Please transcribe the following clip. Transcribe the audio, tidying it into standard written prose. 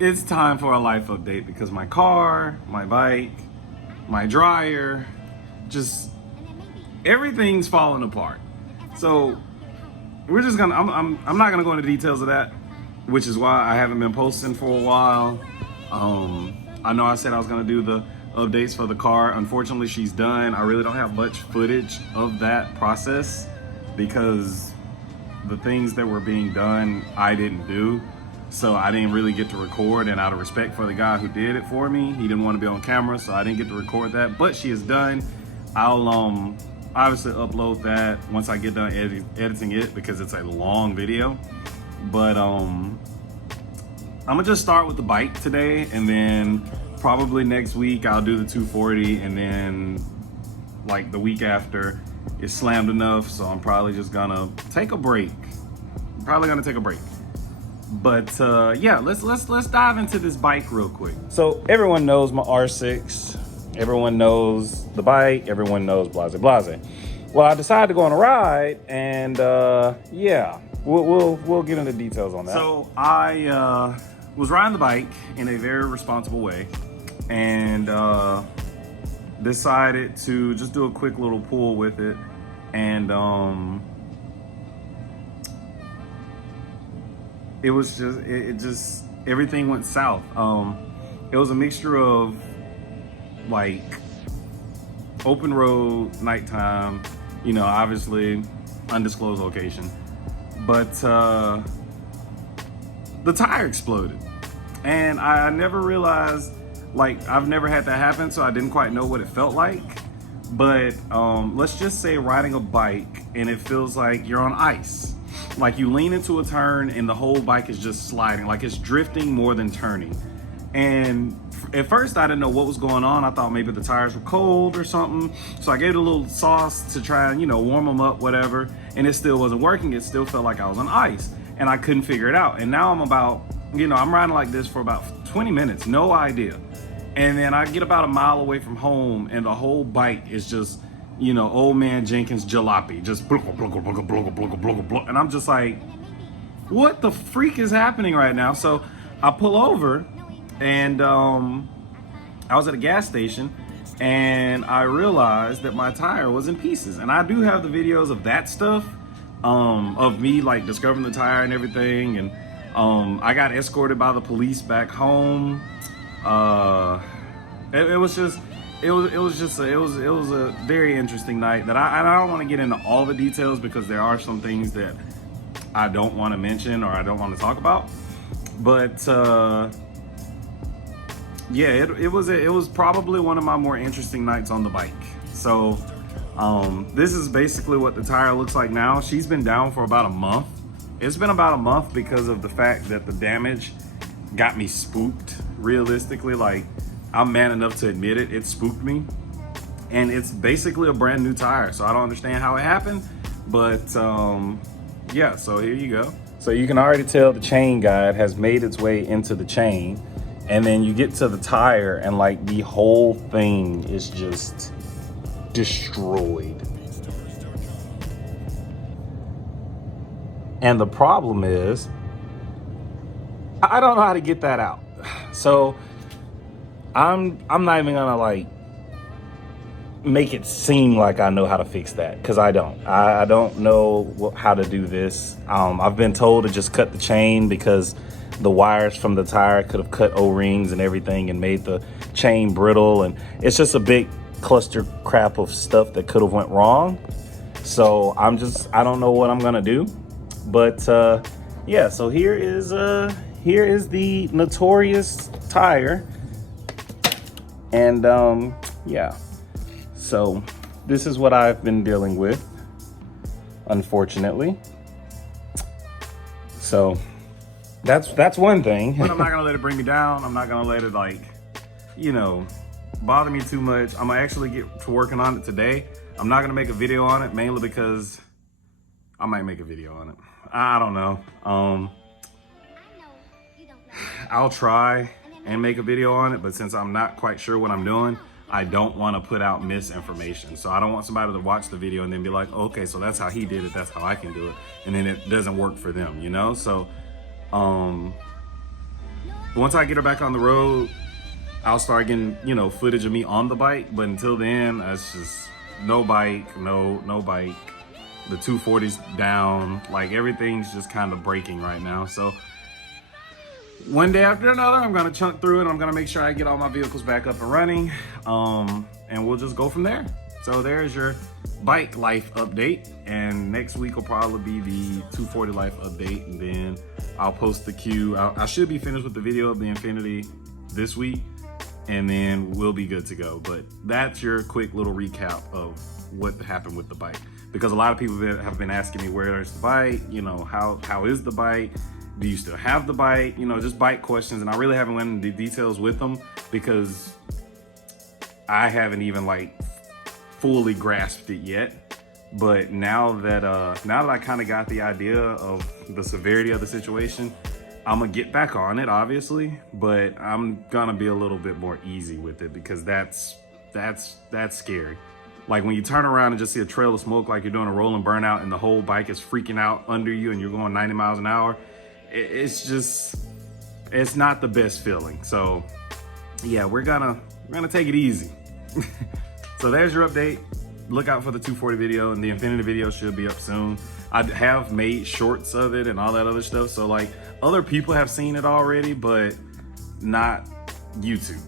it's time for a life update because my car, my bike, my dryer, just everything's falling apart. So we're just gonna, I'm not gonna go into details of that, which is why I haven't been posting for a while. I know I said I was gonna do the updates for the car. Unfortunately, she's done. I really don't have much footage of that process because the things that were being done, I didn't do. So I didn't really get to record, and out of respect for the guy who did it for me, he didn't want to be on camera, so I didn't get to record that, but she is done. I'll obviously upload that once I get done editing it because it's a long video. But I'm gonna just start with the bike today, and then probably next week I'll do the 240, and then like the week after it's slammed enough, so I'm probably just gonna take a break. But yeah, let's dive into this bike real quick. So everyone knows my R6, everyone knows the bike, everyone knows blase blase. Well, I decided to go on a ride, and yeah, we'll get into details on that. So I was riding the bike in a very responsible way, and decided to just do a quick little pull with it, and it was just everything went south. It was a mixture of like open road, nighttime, you know, obviously undisclosed location, but the tire exploded, and I never realized, like, I've never had that happen, so I didn't quite know what it felt like. But let's just say riding a bike and it feels like you're on ice. Like you lean into a turn and the whole bike is just sliding, like it's drifting more than turning. And at first I didn't know what was going on. I thought maybe the tires were cold or something. So I gave it a little sauce to try and, you know, warm them up, whatever. And it still wasn't working. It still felt like I was on ice and I couldn't figure it out. And now I'm about, you know, I'm riding like this for about 20 minutes, no idea. And then I get about a mile away from home and the whole bike is just, you know, old man Jenkins jalopy, just blugga, blugga, blugga, blugga, blugga, blugga, blugga. And I'm just like, what the freak is happening right now? So I pull over, and I was at a gas station, and I realized that my tire was in pieces. And I do have the videos of that stuff, of me like discovering the tire and everything. And I got escorted by the police back home. It was a very interesting night that I don't want to get into all the details because there are some things that I don't want to mention or I don't want to talk about. But yeah, it was probably one of my more interesting nights on the bike. So this is basically what the tire looks like now. She's been down for about a month. It's been about a month because of the fact that the damage got me spooked. Realistically, like, I'm man enough to admit it, it spooked me. And it's basically a brand new tire, so I don't understand how it happened. But yeah, so here you go. So you can already tell the chain guide has made its way into the chain. And then you get to the tire and like the whole thing is just destroyed. And the problem is, I don't know how to get that out. So I'm not even gonna like make it seem like I know how to fix that, because I don't. I don't know how to do this. I've been told to just cut the chain because the wires from the tire could have cut O-rings and everything and made the chain brittle, and it's just a big cluster crap of stuff that could have went wrong. So I don't know what I'm gonna do. But yeah, so here is the notorious tire. And yeah, so this is what I've been dealing with, unfortunately. So that's one thing. But I'm not gonna let it bring me down. I'm not gonna let it, like, you know, bother me too much. I'm gonna actually get to working on it today. I'm not gonna make a video on it, mainly because I might make a video on it. I don't know. I'll try and make a video on it, but since I'm not quite sure what I'm doing, I don't want to put out misinformation. So I don't want somebody to watch the video and then be like, okay, so that's how he did it, that's how I can do it, and then it doesn't work for them, you know? So Once I get her back on the road, I'll start getting, you know, footage of me on the bike. But until then, it's just no bike, no bike. The 240's down, like everything's just kind of breaking right now. So one day after another, I'm gonna chunk through it. I'm gonna make sure I get all my vehicles back up and running, and we'll just go from there. So there's your bike life update, and next week will probably be the 240 life update, and then I'll post the queue. I should be finished with the video of the Infinity this week, and then we'll be good to go. But that's your quick little recap of what happened with the bike, because a lot of people have been asking me, where's the bike, you know, how is the bike, do you still have the bike, you know, just bike questions. And I really haven't went into details with them because I haven't even like fully grasped it yet. But now that I kind of got the idea of the severity of the situation, I'm gonna get back on it, obviously, but I'm gonna be a little bit more easy with it, because that's scary. Like when you turn around and just see a trail of smoke, like you're doing a rolling burnout, and the whole bike is freaking out under you, and you're going 90 miles an hour. It's not the best feeling. So yeah, we're gonna take it easy. So there's your update. Look out for the 240 video, and the Infinity video should be up soon. I have made shorts of it and all that other stuff. So like other people have seen it already, but not YouTube.